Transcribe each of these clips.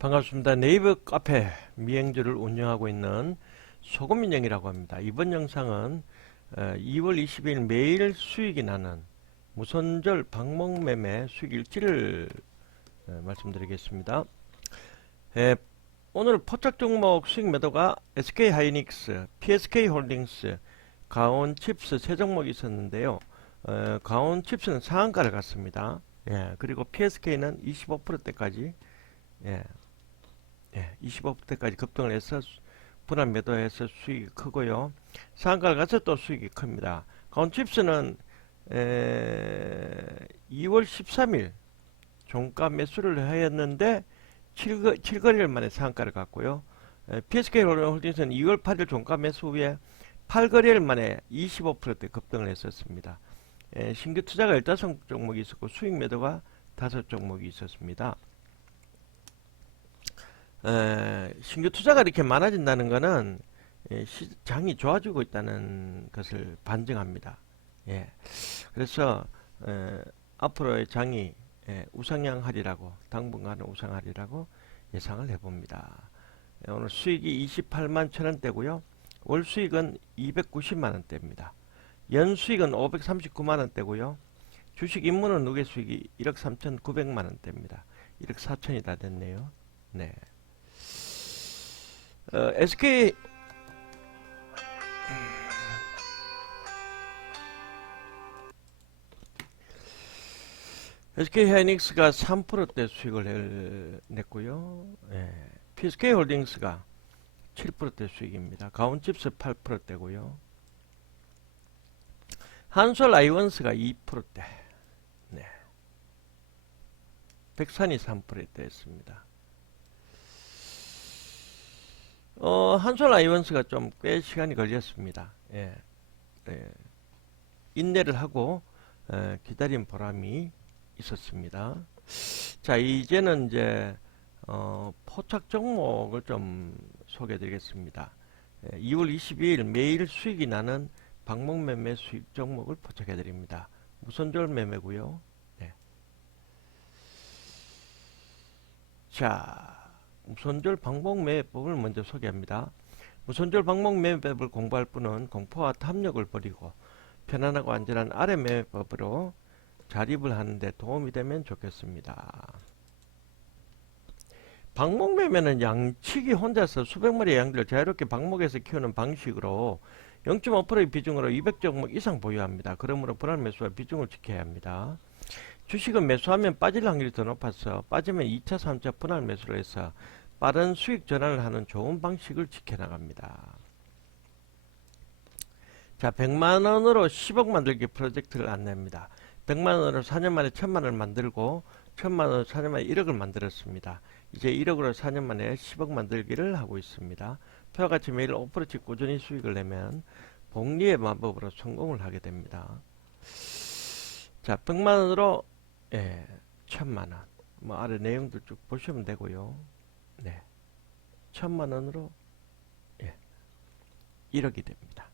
반갑습니다. 네이버 카페 미행주를 운영하고 있는 소금인형이라고 합니다. 이번 영상은 어, 2월 20일 매일 수익이 나는 무선절 방목매매 수익 일지를 어, 말씀드리겠습니다. 에, 오늘 포착 종목 수익 매도가 SK 하이닉스, PSK 홀딩스, 가온 칩스 세 종목이 있었는데요. 어, 가온 칩스는 상한가를 갔습니다. 예, 그리고 PSK는 25%대까지 예, 예, 25%까지 급등을 해서 수- 분할 매도해서 수익이 크고요. 상한가를 가서 또 수익이 큽니다. 가온칩스는 에, 2월 13일 종가 매수를 하였는데 7거, 7거래일 만에 상한가를 갔고요. 에, PSK 홀딩스는 2월 8일 종가 매수 후에 8거래일 만에 25%대 급등을 했었습니다. 에, 신규 투자가 15종목이 있었고 수익 매도가 5종목이 있었습니다. 에, 신규 투자가 이렇게 많아진다는 것은 예, 시장이 좋아지고 있다는 것을 반증합니다. 예. 그래서 에, 앞으로의 장이 예, 우상향하리라고 당분간은 우상하리라고 예상을 해봅니다. 예, 오늘 수익이 28만 천 원대고요. 월 수익은 290만 원대입니다. 연 수익은 539만 원대고요. 주식 입문은 누계 수익이 1억 3,900만 원대입니다. 1억 4천이 다 됐네요. 네. 어, SK SK 하이닉스가 3%대 수익을 낼- 냈고요. 예. PSK 홀딩스가 7%대 수익입니다. 가온칩스 8%대고요. 한솔 아이원스가 2%대. 네. 백산이 3%대였습니다. 어, 한솔 아이원스가 좀 꽤 시간이 걸렸습니다. 예. 예. 인내를 하고 에, 기다린 보람이 있었습니다. 자, 이제는 이제 어, 포착 종목을 좀 소개해 드리겠습니다. 예, 2월 22일 매일 수익이 나는 방목 매매 수익 종목을 포착해 드립니다. 무선절 매매고요. 네. 자, 무선절 방목 매매법을 먼저 소개합니다. 무선절 방목 매매법을 공부할 분은 공포와 탐욕을 버리고 편안하고 안전한 아래 매매법으로 자립을 하는데 도움이 되면 좋겠습니다. 방목 매매는 양치기 혼자서 수백 마리의 양들을 자유롭게 방목에서 키우는 방식으로 0.5%의 비중으로 200종목 이상 보유합니다. 그러므로 불안 매수와 비중을 지켜야 합니다. 주식은 매수하면 빠질 확률이 더 높아서 빠지면 2차, 3차 분할 매수를 해서 빠른 수익 전환을 하는 좋은 방식을 지켜나갑니다. 자, 100만 원으로 10억 만들기 프로젝트를 안내합니다. 100만 원으로 4년 만에 1000만 원을 만들고 1000만 원으로 4년 만에 1억을 만들었습니다. 이제 1억으로 4년 만에 10억 만들기를 하고 있습니다. 표와 같이 매일 5%씩 꾸준히 수익을 내면 복리의 마법으로 성공을 하게 됩니다. 자, 100만 원으로 예, 1000만 원. 뭐 아래 내용들 쭉 보시면 되고요. 네. 1000만 원으로 예, 1억이 됩니다.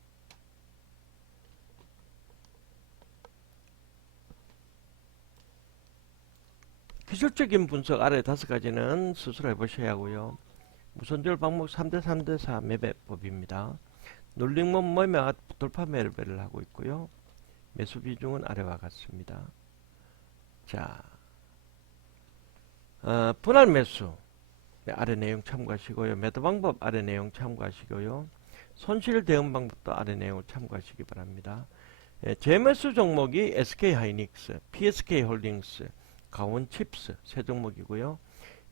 기술적인 분석 아래 다섯 가지는 스스로 해보셔야 하고요. 무선절 방목 3대 3대 4 매매법입니다. 놀링몬 매매와 돌파 매매를 하고 있고요. 매수 비중은 아래와 같습니다. 자, 어, 분할 매수 네, 아래 내용 참고하시고요. 매도 방법 아래 내용 참고하시고요. 손실 대응 방법도 아래 내용을 참고하시기 바랍니다. 예, 재매수 종목이 SK 하이닉스, PSK 홀딩스, 가온 칩스 세 종목이고요.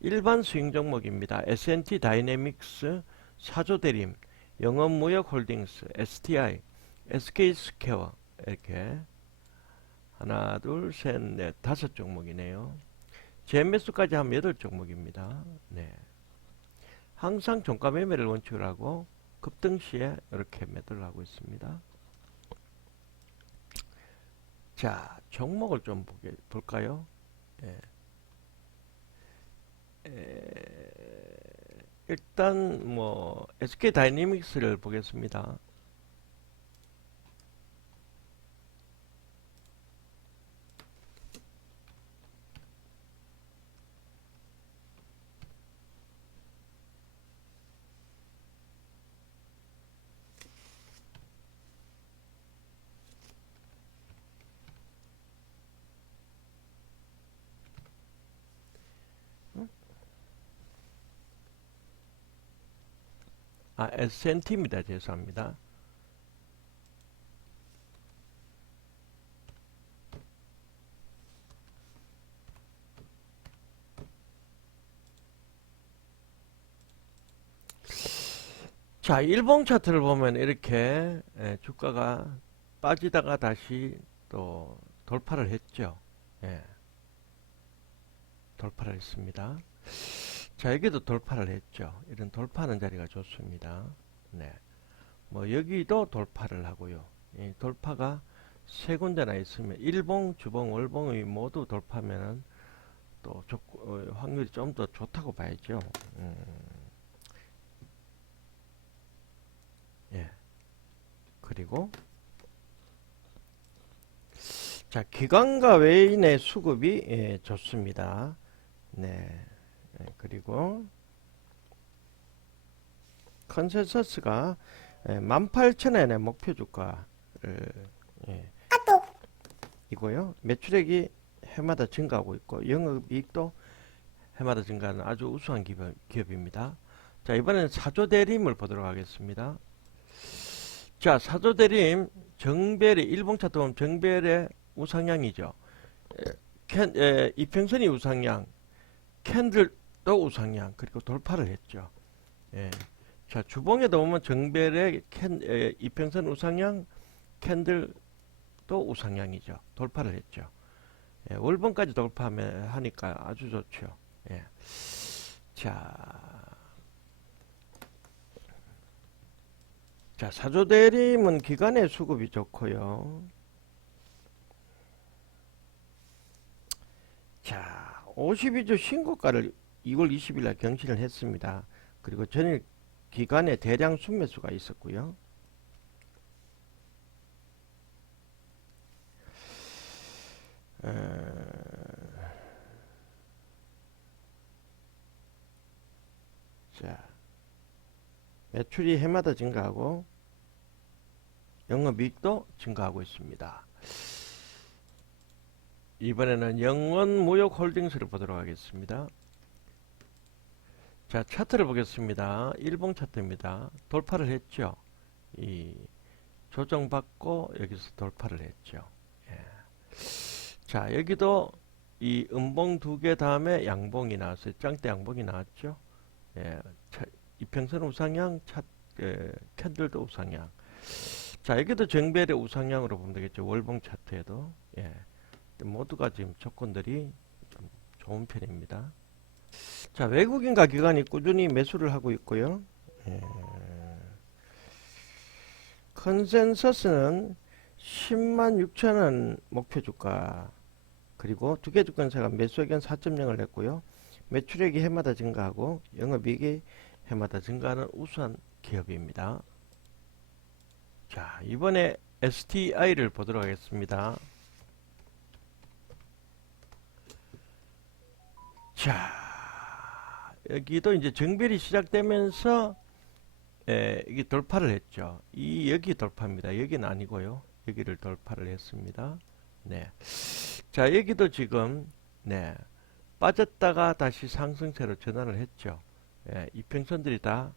일반 수익 종목입니다. S&T 다이내믹스, 사조대림, 영업무역 홀딩스, STI, SK 스퀘어 이렇게 하나, 둘, 셋, 넷, 다섯 종목이네요. 재매수까지 하면 여덟 종목입니다. 네. 항상 종가 매매를 원칙으로 하고 급등 시에 이렇게 매도를 하고 있습니다. 자, 종목을 좀 보게, 볼까요? 예. 에, 일단 뭐 SK 다이내믹스를 보겠습니다. 아, S&T입니다. 죄송합니다. 자, 일봉 차트를 보면 이렇게 예, 주가가 빠지다가 다시 또 돌파를 했죠. 예. 돌파를 했습니다. 자, 여기도 돌파를 했죠. 이런 돌파하는 자리가 좋습니다. 네. 뭐, 여기도 돌파를 하고요. 이 돌파가 세 군데나 있으면, 일봉, 주봉, 월봉이 모두 돌파면은 또 조, 어, 확률이 좀 더 좋다고 봐야죠. 음. 예. 그리고, 자, 기관과 외인의 수급이 예, 좋습니다. 네. 예, 그리고 컨센서스가 예, 18,000원의 목표 주가를 예, 이고요. 매출액이 해마다 증가하고 있고 영업이익도 해마다 증가하는 아주 우수한 기업, 기업입니다. 자 이번에는 사조대림을 보도록 하겠습니다. 자 사조대림 정별의 일봉 차트 보면 정별의 우상향이죠. 에, 캔, 에, 이평선이 우상향, 캔들 도 우상향 그리고 돌파를 했죠. 예. 자 주봉에도 보면 정별의 캔, 에, 이평선 우상향, 캔들도 우상향이죠. 돌파를 했죠. 예, 월봉까지 돌파하면 하니까 아주 좋죠. 예. 자, 자 사조 대림은 기간의 수급이 좋고요. 자, 52주 신고가를 2월 20일 날 경신을 했습니다. 그리고 전일 기간에 대량 순매수가 있었고요. 어, 자, 매출이 해마다 증가하고 영업이익도 증가하고 있습니다. 이번에는 영원무역홀딩스를 보도록 하겠습니다. 자, 차트를 보겠습니다. 일봉 차트입니다. 돌파를 했죠. 이 조정받고 여기서 돌파를 했죠. 예. 자, 여기도 이 음봉 두 개 다음에 양봉이 나왔어요. 짱대 양봉이 나왔죠. 예. 차, 이평선 우상향, 차, 예, 캔들도 우상향. 자, 여기도 정별의 우상향으로 보면 되겠죠. 월봉 차트에도. 예. 모두가 지금 조건들이 좀 좋은 편입니다. 자, 외국인과 기관이 꾸준히 매수를 하고 있고요. 예. 컨센서스는 10만 6천원 목표 주가 그리고 두 개 주권사가 매수 의견 4.0을 냈고요. 매출액이 해마다 증가하고 영업이익이 해마다 증가하는 우수한 기업입니다. 자, 이번에 STI를 보도록 하겠습니다. 자, 여기도 이제 정별이 시작되면서 에, 이게 돌파를 했죠. 이 여기 돌파입니다. 여기는 아니고요. 여기를 돌파를 했습니다. 네. 자, 여기도 지금 네. 빠졌다가 다시 상승세로 전환을 했죠. 예, 이평선들이 다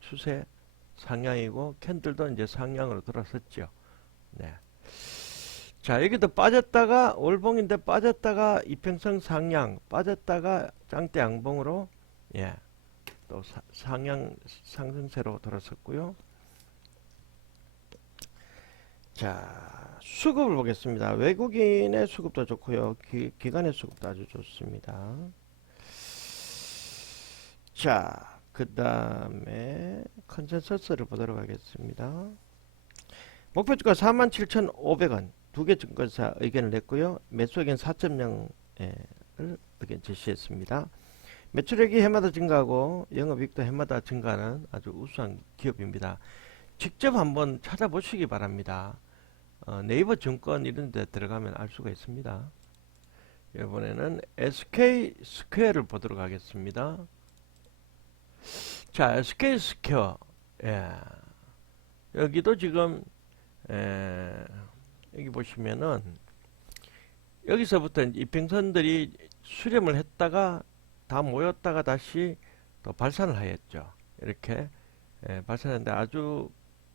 추세 상향이고 캔들도 이제 상향으로 돌아섰죠. 네. 자, 여기도 빠졌다가 월봉인데 빠졌다가 이평선 상향, 빠졌다가 짱대 양봉으로 예. 또 사, 상향 상승세로 돌아섰고요. 자, 수급을 보겠습니다. 외국인의 수급도 좋고요. 기, 기관의 수급도 아주 좋습니다. 자, 그 다음에 컨센서스를 보도록 하겠습니다. 목표주가 47,500원 두 개 증권사 의견을 냈고요. 매수 의견 4.0을 의견 제시했습니다. 매출액이 해마다 증가하고 영업이익도 해마다 증가하는 아주 우수한 기업입니다. 직접 한번 찾아보시기 바랍니다. 어, 네이버 증권 이런 데 들어가면 알 수가 있습니다. 이번에는 SK 스퀘어를 보도록 하겠습니다. 자, SK 스퀘어. 예. 여기도 지금 에, 여기 보시면은 여기서부터 이평선들이 수렴을 했다가 다 모였다가 다시 또 발산을 하였죠. 이렇게 예, 발산하는데 아주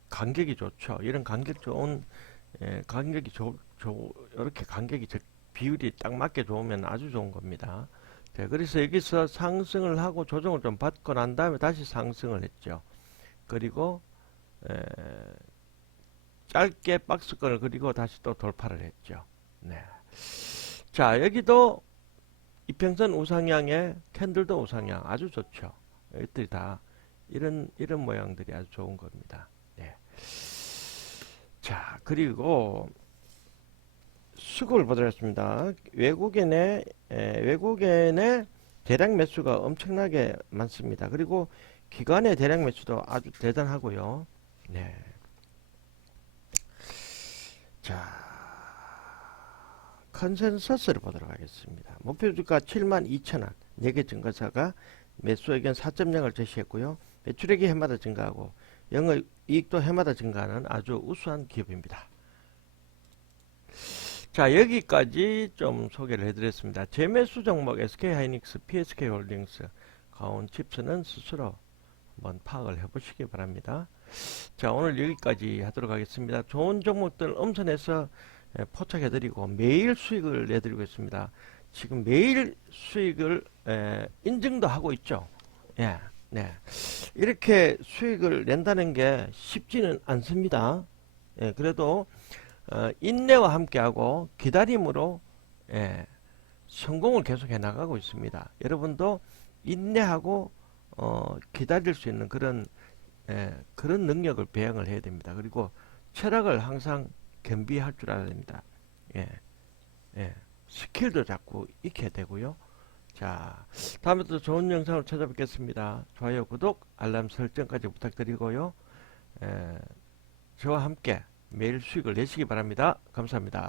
간격이 좋죠. 이런 간격 좋은 예, 간격이 좋, 좋 이렇게 간격이 적- 비율이 딱 맞게 좋으면 아주 좋은 겁니다. 자, 그래서 여기서 상승을 하고 조정을 좀 받고 난 다음에 다시 상승을 했죠. 그리고 에, 짧게 박스권을 그리고 다시 또 돌파를 했죠. 네. 자, 여기도 이평선 우상향에 캔들도 우상향 아주 좋죠. 이들이 다 이런 이런 모양들이 아주 좋은 겁니다. 네. 자, 그리고 수급을 보도록 하겠습니다. 외국인의 에, 외국인의 대량 매수가 엄청나게 많습니다. 그리고 기관의 대량 매수도 아주 대단하고요. 네. 자, 컨센서스를 보도록 하겠습니다. 목표 주가 72,000원, 4개 증거사가 매수 의견 4.0을 제시했고요. 매출액이 해마다 증가하고 영업 이익도 해마다 증가하는 아주 우수한 기업입니다. 자, 여기까지 좀 소개를 해드렸습니다. 재매수 종목 SK하이닉스, PSK홀딩스, 가온칩스는 스스로 한번 파악을 해보시기 바랍니다. 자, 오늘 여기까지 하도록 하겠습니다. 좋은 종목들 엄선해서 예, 포착해 드리고 매일 수익을 내드리고 있습니다. 지금 매일 수익을 에, 인증도 하고 있죠. 예, 네. 이렇게 수익을 낸다는 게 쉽지는 않습니다. 예, 그래도 어, 인내와 함께하고 기다림으로 예, 성공을 계속해 나가고 있습니다. 여러분도 인내하고 어, 기다릴 수 있는 그런 예, 그런 능력을 배양을 해야 됩니다. 그리고 철학을 항상 겸비할 줄 알아야 됩니다. 예, 예, 스킬도 자꾸 익혀야 되고요. 자, 다음에 또 좋은 영상으로 찾아뵙겠습니다. 좋아요, 구독, 알람 설정까지 부탁드리고요. 에, 저와 함께 매일 수익을 내시기 바랍니다. 감사합니다.